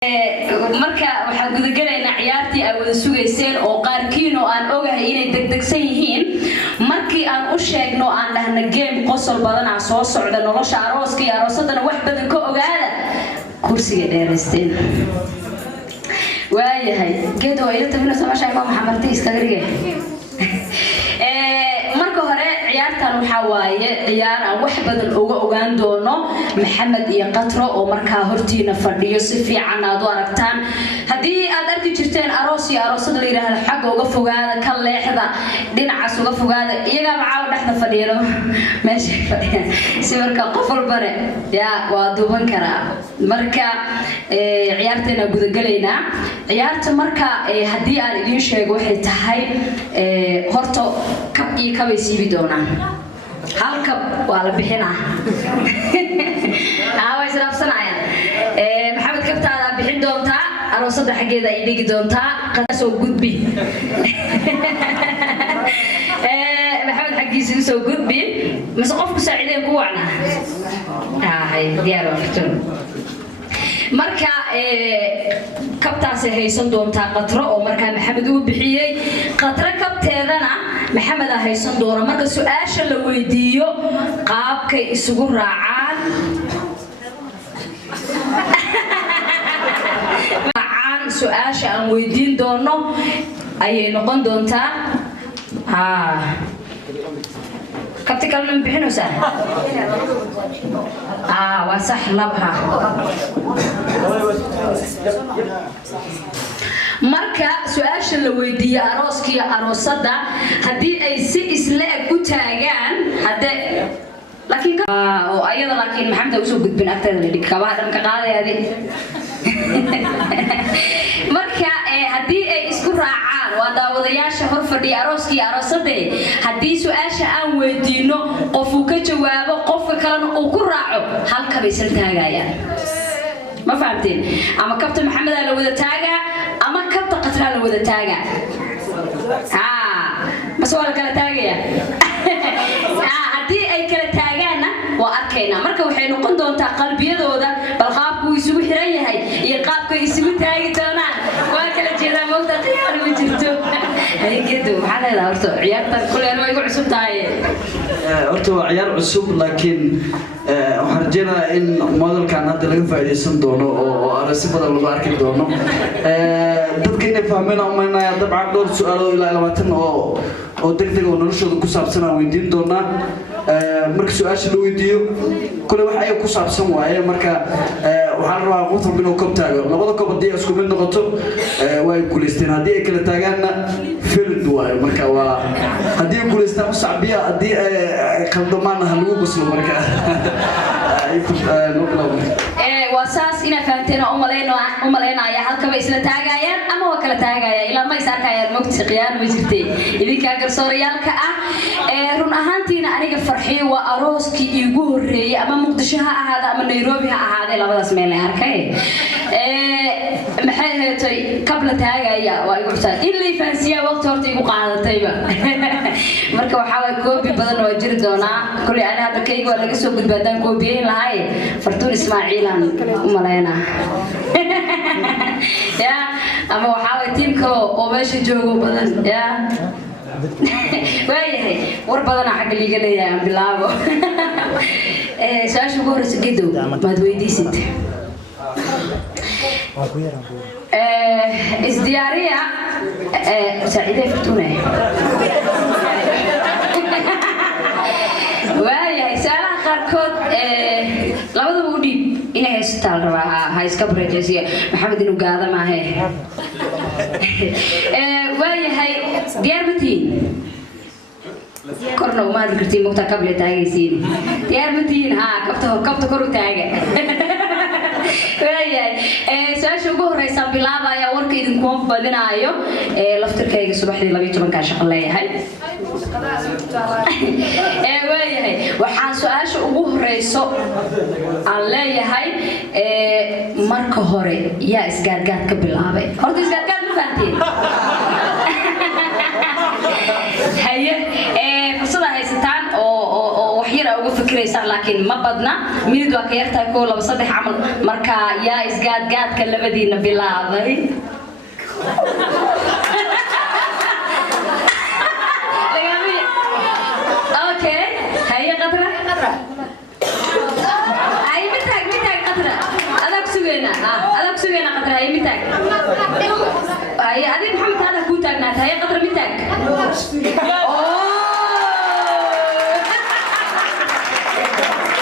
marka waxaan guda galaynaa ciyaartii ay wada sugayseen oo qaarkiin oo aan ogahay inay degdegsan yihiin markii aan u sheegno aan dhahna game qosol badan aan soo socdo nolosha arooska iyo aroosadana wax badan ka ogaada kursiga dheeraysteen waayahay geedo ila tabina samashay ma maxamarti istaagriga marka hore ciyaartan waxa waaye ciyaar aan wax badan uga ogaan doono maxamed iyo qatro oo markaa hortiina fadhiyo si fiican aad u aragtaan hadii aad arki jirteen aroos iyo aroosad la yiraahdo xaq uga fogaada ka leexda dhinacaas uga fogaada iyaga macaa dhaxda fadhiyo meesha fadhiyo si marka qof walbare yaa waa duuban kara marka ciyaarteena guda galeynaa ciyaarta marka hadii aan idin sheego waxay tahay horto kab iyo kabay siibi doonaan halka waa la bixinaa way isdhaafsanayaan maxamed kabtaada bixin doontaa aroosada xageeda ay dhigi doontaa qasoo gudbi maxamed xagiisa soo gudbi mas qofku saacideen ku wacna hay diyaar waqti marka kabtaas haysan doontaa qatro oo marka maxamed uu bixiyay qatro kabteedana maxamed haysan doona marka su'aasha la weydiiyo qaabkay isugu raacaan su'aasha aan weydiin doono ayay noqon doontaa kabti kalma bixinaysaa waa sax labha marka su'aasha la weydiiyo arooska iyo aroosada hadii ay si isla eg u taagaan hade laakiin oo ayada laakiin maxamed uu soo gudbin agteeda dhig kabaha dhanka qaadayadi marka hadii ay isku raacaan waa daawadayaasha hor fadhiya arooska iyo aroosada hadii su'aasha aan weydiino qof uu ka jawaabo qofka kalena uu ku raaco halka bay isla taagayaan ما فهمتين أما كابتن محمد على وده تاجا أما كابتن قطر على وده تاجا ما سؤال كلا تاجا هدي أي كلا تاجانا وأركينا مركب وحين قندون تقلب يده ده بالخاب ويسوي حرية هاي يقاب ويسوي تاجي تونا وأكل جدا موت تيار وجرتو هاي كده هذا لا أرتو عيارتك كل أنا ما يقول عصب تاي أرتو عيار عصب لكن وحرجنا إن موديل كان هذا اللي فايدة سندونه أو أرسل بدل الله أركي دونه تذكرني فهمنا ومنا طبعا دور سؤال إلى لواتن أو تكتب ونرشد كسب سنة ويدين دونا مركز سؤال شنو يديو كل واحد أيه كسب سنة وأيه مركز وحنا قطر منه كم تاجر لبضة كم بدي أسكت منه قطر ويكولستين هدي كل تاجرنا في الدواء مركز وهدي كولستين صعبية هدي كندمان هلو بس مركز واساس إن فهمتنا أملينا يا هل كبا إسلا تاجايا أما وكلا تاجايا إلا ما يسار كايا الموت قيان وجرتي إذا كأجر صوريال كأ رون أهانتينا أنا فرحي وأروس كي يجوري أما مقدشها هذا أما نيروبي هذا لا بس ميل أركي محيطي قبل تاجايا ويقولون إلا يفنسيا وقت ورتي وقاعدة طيبة مركب وحاول كوبي بدل وجر دونا كل أنا هذا كيك ولا جسوا قد بدن كوبيين لهاي فرتون إسماعيل أملينا يا أما وحاول تيمكو وماشي جوجو بدن يا وياهي وربنا حق اللي قال يا بلابو ساش بورس جدو ما دويدي ست ازديارية سعيدة فتونة وياهي سألها قاركود لابد بودي إنه يستال رواها هاي سكبر جزية محمد إنه قاعدة معه وياهي ديار متين كورنا وما ذكرتي مقطع قبل تاجسين ديار متين كبته كورو تاجة وياهي سؤال شو بقول رئيس بلابا يا ورك إذا كون بدنا أيو لفتر كي الصبح دي لبيت من كاش الله هاي وياهي وحان سؤال شو بقول رئيس الله هاي مركو هوري يا إسقاط كبلابا هرت إسقاط مفانتين هاي فرصة هاي ستان أو وحيرة أو fikiraysaan laakiin ma badna minid waa ka yartahay koo laba saddex camal marka yaa isgaadgaadka labadiina bilaabay okay هيا قطرة هاي متاك قطرة أذاك سوينا قطرة هاي متاك هاي هذه محمد هذا كوتاك نات هاي قطرة متاك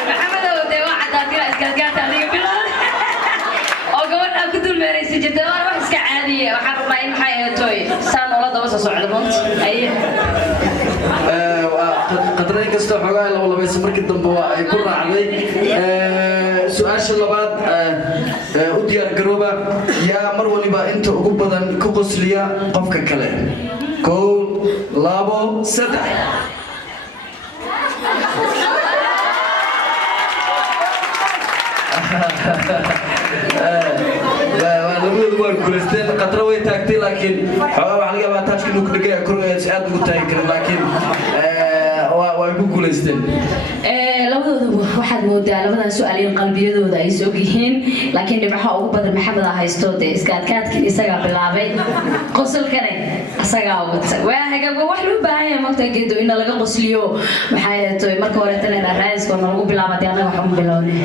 محمد هو دواء عدا ترى إسكالكات هذه بلاد أو قولنا كدول مريسي جدا وأنا بحس كعادية وحرب ما ينحي توي سان ولا دوس صعد بنت هاي قدرين كستو xogaa la walabaysa markii dambe waa ay ku raacday su'aasha labaad u diyaar garooba yaa mar waliba inta ugu badan ku qosliya qofka kale 1 2 3 waa guuleysteen qadra way taagtay laakiin xogaa waxa laga yaabaa taajka inuu ku dhigay korreeyay aad ugu taagi karo laakiin waa ku guuleysteen labadoodu waxaad moodaa labadan su'aaliin qalbiyadooda ay soo yihiin laakiin dhibaxa ugu badan maxamed haysto de iskaadkaadkii isaga bilaabay qosolkane isaga wata waa hagaag wax loo baahan yahay marka geedo in laga qosliyo maxay tahay marka hore tan raaiska lagu bilaabay anaga wax u bilawnay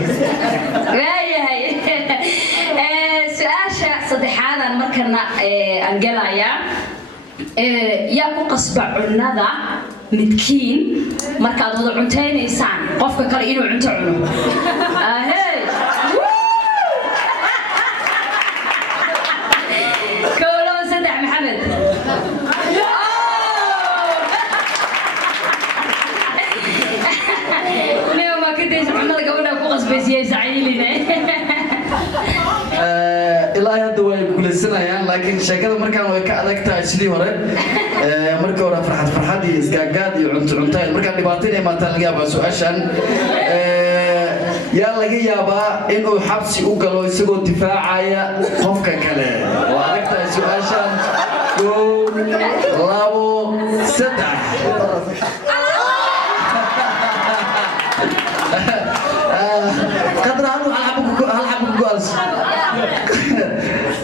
waayahay su'aasha saddexaadan markana aan galaya yaa ku qasba cunnada midkiin markaad wada cunteynaysaan qofka kale inuu cunto cuno ahey كولو سدح محمد اليوم ما كنتش عمال قبلنا فوقس بس يا زعيلنا ilaa hadda way guuleysanayaan laakiin sheekada markaan way ka adag tahay sidii hore markii hore farxad iyo isgaagaad iyo cunto markaan dhibaatada imaataan laga yaabaa su'aashan yaa laga yaabaa inuu xabsi u galo isagoo difaacaya qofka kale waa adag tahay su'aashan 1 2 3 قدر هل حبك جالس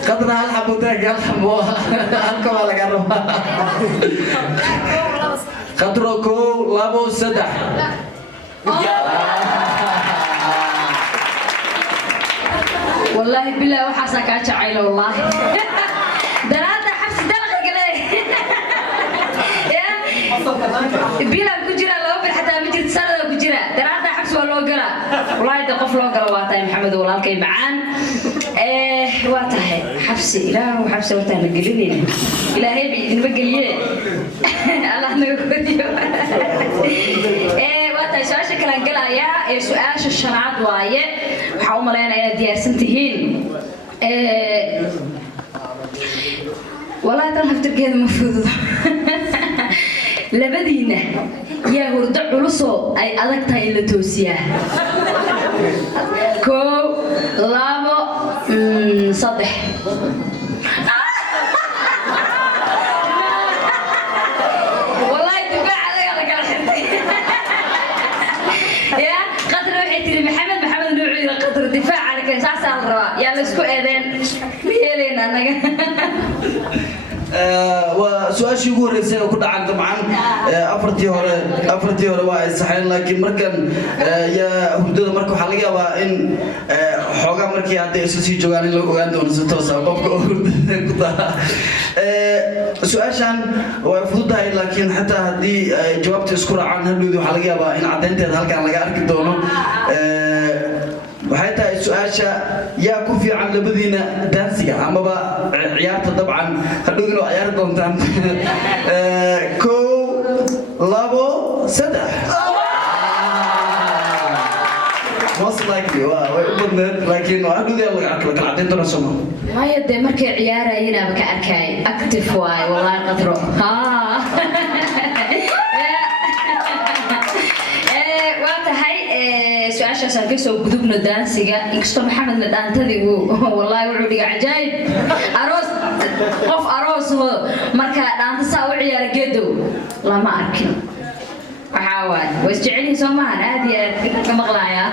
قدر هل حبك جالس هلكم على جرب قدركو لابو سدح والله بالله وحاسك عايله والله دراسة حبس دلغ قلي بلا كجرا لو حتى مجد سنه كجرا دراسة حبس ولا قلا والله ده قف لو قلا واتاي محمد والله معان واتاي حبسي لا حبسي واتاي نقليني الهي بنبقليه الله نقوديو واتاي سؤال كلان قلايا سؤال الشرعات وايه waxa u maleynaya diyaarsan tihiin والله tan haftirkeeda ma fududo labadiina yaa hurdo culuso ay adag tahay in la toosiyaa 1 2 3 والله دفاع عليها لك يا قدر وحي تري محمد نوعي قدر دفاع عليك اساس الروا يا لسكو ايدين ميلينا انغا وسؤاشي ugu horeysay oo ku dhacan dabcan afartii hore waa ay saxeen laakiin markan ya hurdada marka waxa laga yaabaa in xogaa markii hadda isla sii joogaan in la ogaan doono si toos ah qofka hurdada ku taa su'aashan way fududahay laakiin xataa hadii jawaabta isku raacaan hadhow waxa laga yaabaa in cadeynteeda halkan laga arki doono waxay tahay su'aasha yaa ku fiican labadiina daansiga amaba ciyaarta dabcan hadhow inuu ciyaar doontaan 1 2 3 most likely way u badneed laakiin hadhow laga cadeyn doono somo ما يدي مركي عيارة هنا بك أركاي أكتف واي والله قدره وقتها سؤال شخصا كيسو قدوبنا دانسيقا إنكستو محمد مدان تذيبو والله وعودي عجايب قف أروس هو مركا دانتسا وعيار قدو لا ما أركي waxaa wasjeceli Soomaaliya aad iyo aad ka maqlaaya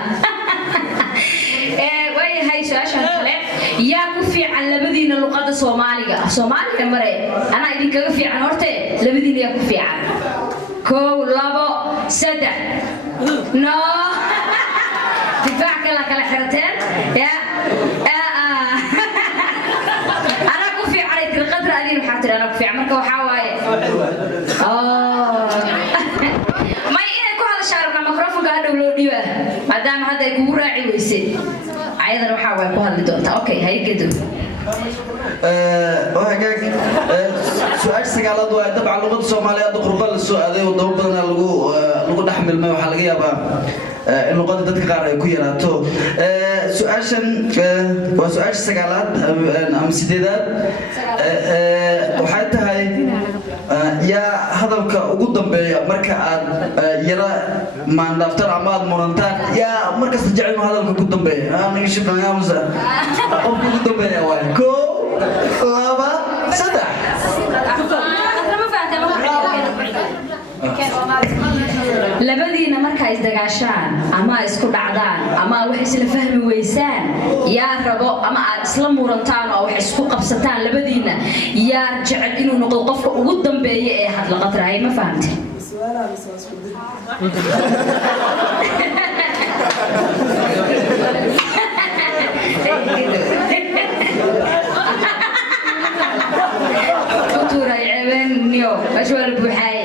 way hay su'aashan kale yaa ku fiican labadiina luqada Soomaaliga mare ana idin kaga fiican horte labadiina yaa ku fiican kow labo saddex no difaac kala xirteen ya ana ku fiican ay tirqadra adin waxa tirana ku fiican marka waxa waaye maadaama hadda ay kugu raaci weysay ayadana waxa way ku hadli doontaa okay hay gedo hagaag su'aal sagaalaad waa dabcan luqada Soomaaliyeed qurba la soo aaday oo dawr badan lagu dhaxmilmay waxa laga yaabaa in luqada dadka qaar ay ku yaraato su'aashan waa su'aal sagaalaad ama sideedaad waxay tahay yaa hadalka ugu dambeeya marka aad yara maandaftar ama aad murantaan yaa markasta jecel hadalka ugu dambeeya aniga shibnaa musa ugu dambeeya waa ko laba saddex labadiina marka is dagaashaan ama isku dhacdaan ama wax isla fahmi weysaan yaa rabo ama aad isla murantaan oo wax isku qabsataan labadiina yaa jecel inuu noqdo qofka ugu dambeeya ee hadla qatraay ma fahamtay futura yeben niyo ashwal buhay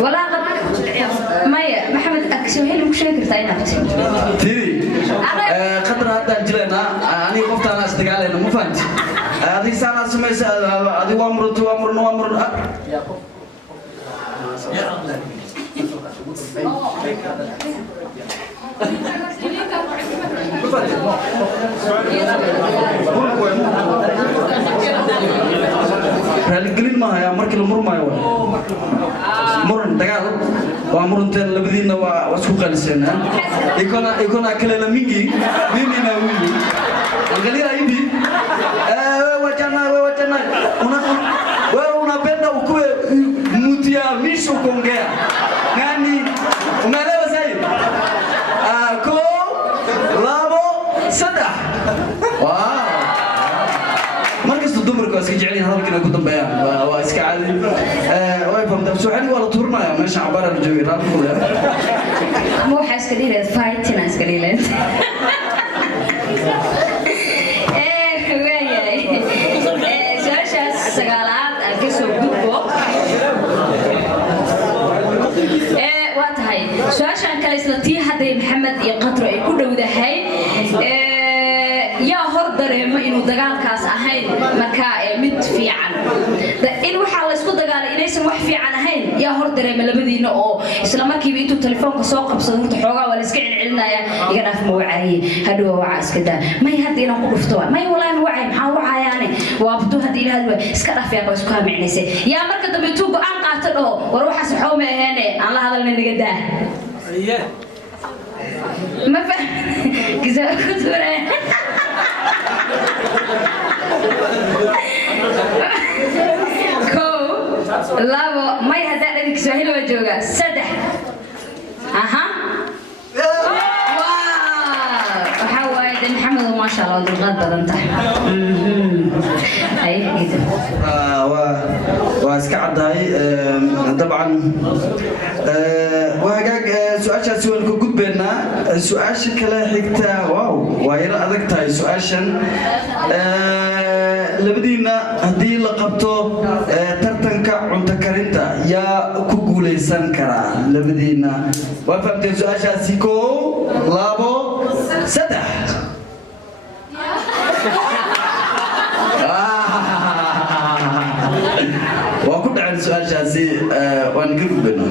ولا مايا محمد أكشف هل مش شاكر تاين أبتي تري قدر هذا الجلنا أنا قفت أنا استقال إنه مو فهمت هذه سنة سمعت هذه وامر رالقلين ما هي مركل مرمى مرن دجال وامرنتين لبدينا واسكو قلسنا يكون أكل لميجي مين ناوي الغليل عندي وجنا una penda ukue mutia misho kuongea nani umeelewa sasa ko labo sada wow markaas dumarku iska jecel yahay halkan ugu dambeeyaan waa iska caadi way famtaa suuxani wala turmaya meesha cabara la joogo raad ku leh mo xaska dhireed fighting iska dhireed sagaalaad aan ka soo gudbo waa tahay su'aashan kale isla tii haday Maxamed iyo Qatro ay ku dhowdahay yaa hor dareemo inuu dagaalkaas ahayn marka mid fiican in waxa la isku dagaalay inaysan wax fiican ahayn yaa hor dareemo labadiina oo isla markiiba intuu telefoonka soo qabsado horta xoogaa wala iska celcelinaya iga dhaaf ma wacay hadhow waxa iska daa may hadii inaan ku dhufto may walaan wacay maxaa wacayaane waa abdu hadii ilaahad iska dhaaf yaa isku haamicnaysay yaa marka dambe tuu go'aan qaato dhoo war waxa saxoo ma ahaane aan la hadalna naga daa ما فهم كذا كثرة كو لابو ما يهدأ لك سهل وجوجا سدح أها وحواي ده محمد وما شاء الله الغد بدنته أي كده واسكعد هاي طبعا وهاجاك سؤال سؤال كوكب بيننا سؤال كلا حكتا واو ويرى أذكت هاي سؤال لبدينا هدي لقبته ترتنكع عنتكرنتا يا كوكولي سنكرا لبدينا وفهمت سؤال سيكو لابو سدح وكل عن سؤال شاسي وأنا كيف بينه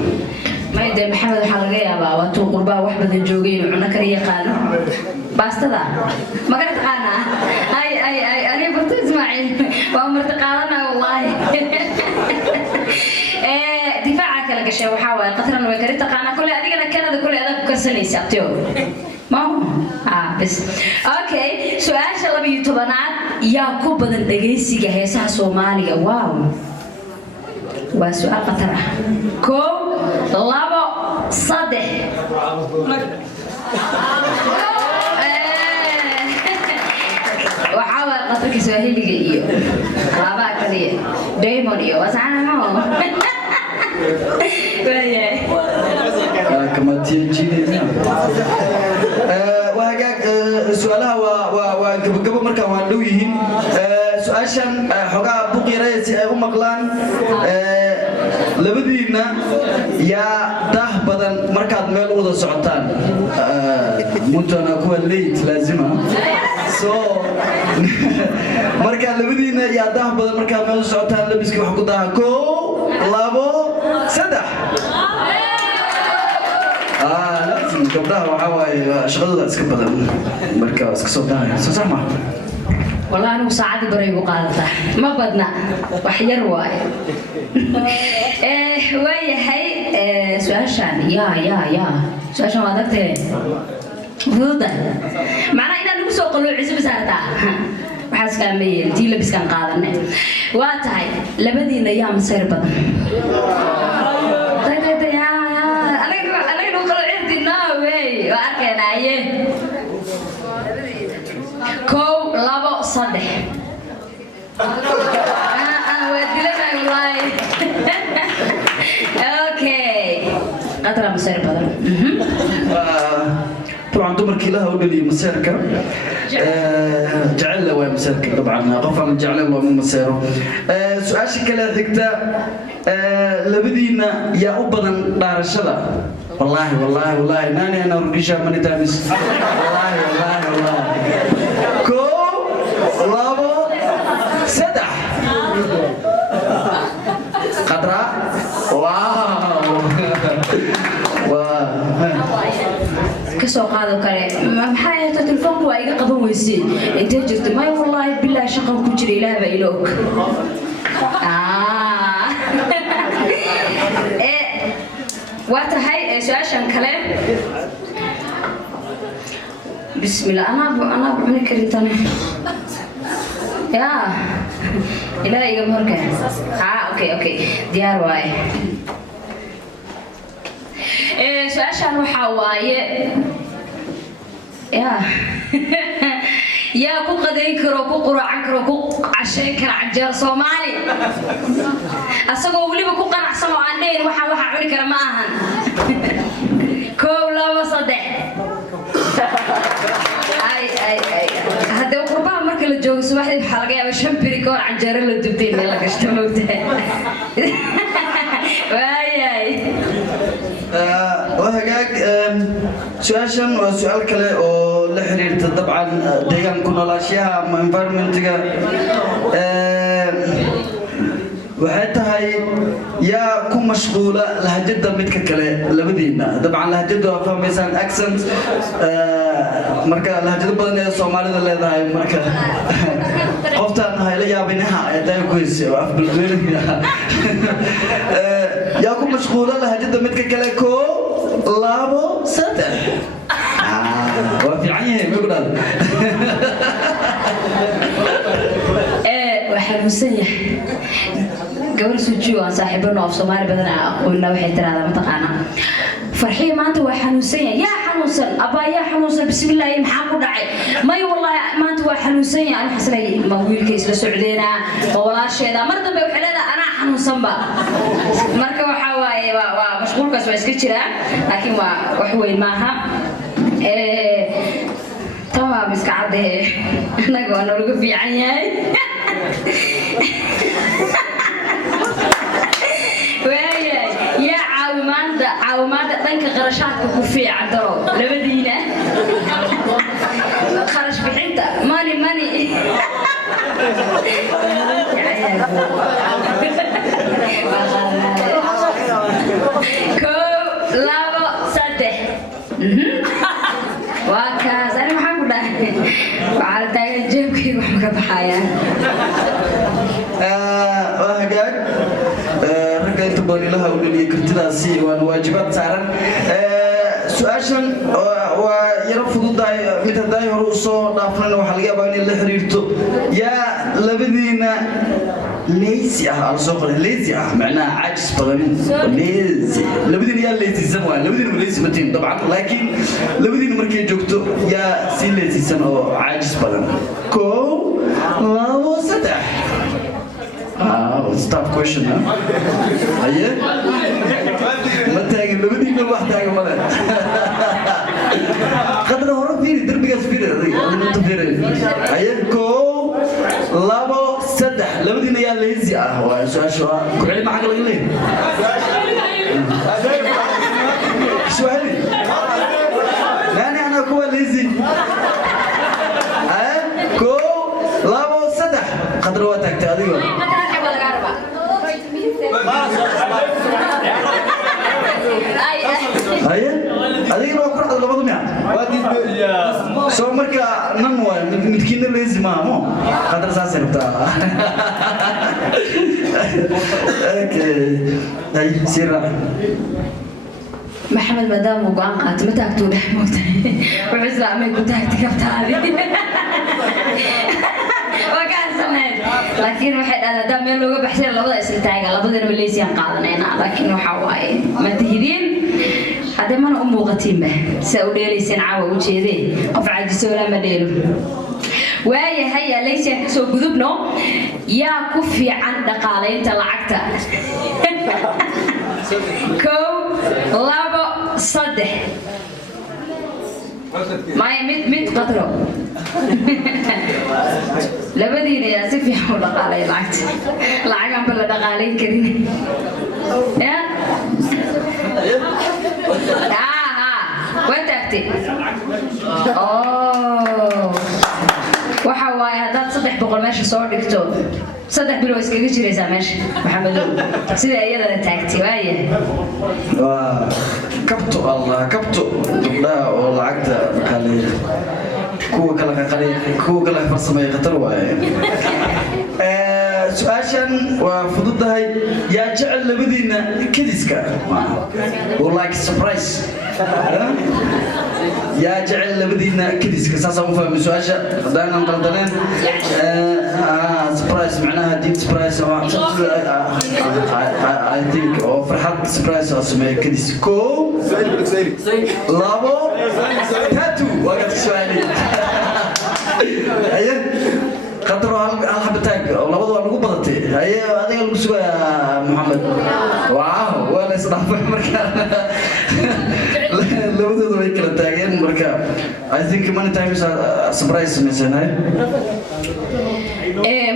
ما يدري محمد حلقة يا بابا وانتو قربا واحد من الجوجين وعنا كريه قانو باستدا ما قلت قانا أي أنا برتز معي وأمرت قانا والله دفاعك لك شيء وحاول قطرا وكريت قانا كل هذه أنا كندا كل هذا كسرني سأبتيو ما هو بس أوكي سؤال شلون بيوتوبنات يا كوب بدن دقيسي جهزها سوماليا واو وسؤال قطر كو لابو صدح وحاول قطر كسواهيلي إيو لابا كليه دايمون إيو وسعنا معه كما تيجي وهاجاك سؤالها وقبل مركب وندويهم سؤالشان حقا بقي رئيس مقلان لبدينا يا ده بدن مركب ميل وضع سعطان ممكن أكون ليت لازمة مركب لبدينا يا ده بدن مركب ميل وضع سعطان لبسك وحكو ده كو لابو سدح لازم قبلها وحاول شغلة اسك بدن مركب اسك صوتها سامع والله أنا مساعد بريء وقالته ما بدنا وحير واي ويا هاي سؤال شان يا سؤال شان ما دكتور فوضى معناه إن أنا بسوق له عزب سارتا وحاس كان ميل دي لبس كان قادرنا واتاي لبدينا يا مسير بدن كو لابو صدح أنا ودي لنا والله أوكي قطرة مسير بدل طبعا دمر كلها ودلي مسيرك جعل له مسيرك طبعا قفا من جعل له من مسيره سؤال شكله ذكتا لبدينا يا أبدا دار الشلا والله ناني أنا ورقيشة من تامس والله كو لابو سدح قطرة واو كسو قادو كره maxay ahayd telefoonku waa iga qaban weysay intee jirtay may wallahi billahi shaqan ku jiray ilaahay iloog واتهاي سؤال كلام بسم الله أنا بعمل كريتاني يا إلهي جمهورك أوكي ديار واي سؤال وحواي يا كو قدين كرو كو قرعان كرو كو عشان كر عجار صومالي asagoo waliba ku qanacsan oo aan dheer waxa cuni kara ma ahan koob laba saddex ay hadda qurbaha marka la joogo subaxdii waxa laga yaabaa shan biri goor canjeero la dubtay meel la gashto moogtahay waayay وهاجاك سؤال وسؤال كله أو لحرير طبعا ديجان كنا لاشياء environment وحتى هاي يا كم مشغولة لهجدة متككلة لبدينا طبعا لهجدة فهم مثلا accent مركا لهجدة بدنا الصومالي ده هاي مركا قفتنا هاي ليا بينها ده كويس وأفضل منها يا كم مشغولة لهجدة متككلة كو لابو سدح وفي عينه ما يقول وحمسية قبل سجوا صاحبنا في صومالي بدنا قلنا وحيد هذا متقانا فرحي ما أنت وحنوسية يا حنوسن أبا يا حنوسن بسم الله محمود دعي ما والله ما أنت وحنوسية أنا حسلي مويل كيس لسعودينا ولا شيء ده مرة بوحدة أنا حنوسن بقى مركب حواي ومشغول كسر إسكتشرا لكن وحوي معها تمام بس كعده أنا قلنا له في عيني يا عاومات دنك قرشاتك كوفي عدرو لبدينا خرج بحنته ماني كو لابو صدح وكاس أنا محمد وعلى تاي جيبك وحمك بحياة وهجاك رجعت بقول لها ولي كرتنا سي والواجبات سارن سؤاشن ويرفض داي مثل داي هرسو نافرنا وحلقة بين اللي حريرتو يا لبدينا lazy على سوق lazy معناها عاجز بدن lazy لبدين يا lazy سنوان لبدين lazy متين طبعا لكن لبدين مركي جوكتو يا سي lazy سنو عاجز بدن كو لا سدح stop question ها هيا متى لبدين ما واحد ماله قدر هرب فيري دربي فيري انت فيري هيا كو لابو سدح لبدين يا ليزي waa su'aal shoo kucili ma xaq laga leeyahay su'aali lani ana kuwa lazy ko labo saddex qadar waa tagtay adiga هيا adiga waa ku labada miya soo marka nan waa midkiina lazy ma mo qadar saas rabtaa okay ay sira محمد مدام وقان قات متى تقول حموت وعز عمي كنت هتكفت هذه وكان سمعت لكن واحد انا دام يلو بحسين لبدا اسم تايغا لبدنا مليزيان قادنينا لكن waxa waaye ma tihidin hada mana u muuqatiin ba saudheeleysan caawa u jeedeen qof caajiso la ma dheelo waaya haya leysaan ka soo gudubno yaa ku fiican dhaqaaleynta lacagta ko labo saddex ما ميت قطرة لبدينا يا سيفي حول قالي لعت لعجم بلا دقالين كريم يا وين تأتي waxa waaye hadaad 3 boqol meesha soo dhigto 3 bilo iskaga jiraysaa meesha maxamedow sida iyadana taagtay waaye waa kabto allah kabto la oo lacagta qali kuwa kala farsamay khatar waaye su'aashan waa fududahay yaa jecel labadiina kadiska oo like surprise يا جعل لبدينا كديس كساسة مفهم سؤاشة دائما قلدنين سبرايز معناها ديب سبرايز I think أو فرحات سبرايز أسميه كديس كو لابو تاتو وقت السؤالي أيه قدروا هالحبتاك لابد أن نقول بضتي هي هذا اللي بسوى يا محمد واو ولا يصنع في المكان لابد أن يكون تاجين مركب I think many times surprise مثلا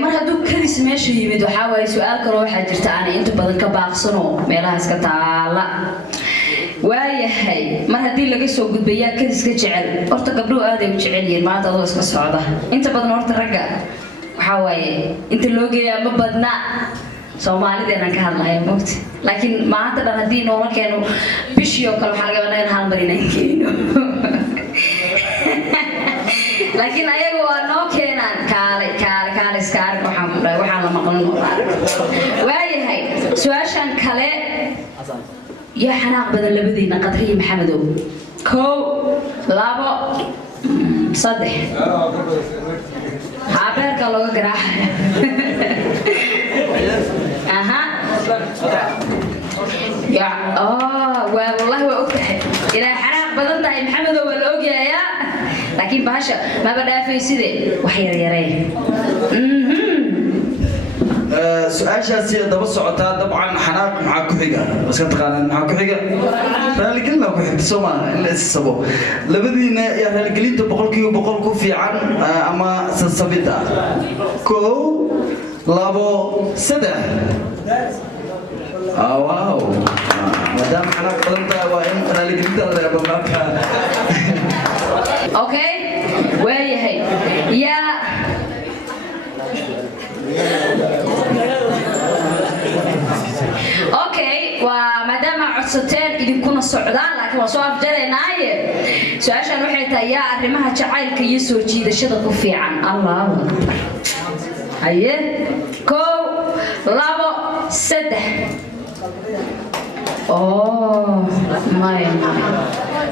mar hadduu kadis meesha yimid waxaa waaye su'aal kale waxaa jirta aan inta badan ka baaqsano meelaha iska taala waayahay mar haddii laga soo gudbayaa kadiska jecel horta gabdhuhu aad ay u jecel yihiin maanta adoo iska socda inta badan horta ragga waxaa waaye inta loo geeyaa ma badna Soomaalideena ka hadlaya moogta laakiin maanta dhan haddii noola keeno bishii oo kale waxaa laga yaabaa in hal mar inaan keeno لكن أيوة نو كينان كالي سكارك وحنا مقلن وهاي هاي سؤاشان كله يا حناق بدل لبدينا قدري محمدو كو لابو صدح هابر كلو جراح أها يا والله وأكتح إلى حناق بدل تاي محمدو والأوجي يا لكن باشا ما بدأ في سيدي وحير يريه سؤال شاسية دبا سعوتها طبعا حناق مع كحيقة بس كنت قانا مع كحيقة فهالي كلمة كحيقة سوما إلا السبو لبدينا يا هالي قليل بقولكيو في عن أما سنصبيتا كو لابو سدح واو مدام حناق قلنتا وإن هالي قليل تغير بماكا اوكي وهي هي يا اوكي ومادام عدستين idin socdaan laakiin waa soo afjareenaay su'aashan waxay tahay yaa arrimaha jacaylka iyo soo jiidashada ku fiican Allahu akbar haye ko labo saddex ماي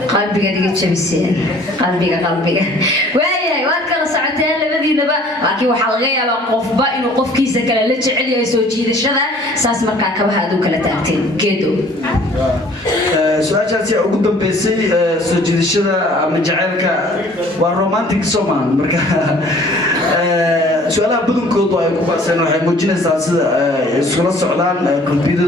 قلبي قد جبسين قلبي واياي واد كلا ساعتين لبدينا با laakiin waxa laga yaabaa qofba inuu qofkiisa kale la jecel yahay soo jiidashada saas markaa kabaha aad u kala taagteen geedo su'aashaasi ugu dambeysay soo jiidashada ama jacaylka waa romantic soman marka su'aalaha badankoodu ay ku baaseen waxay muujinaysaa sida iskula socdaan qalbiyada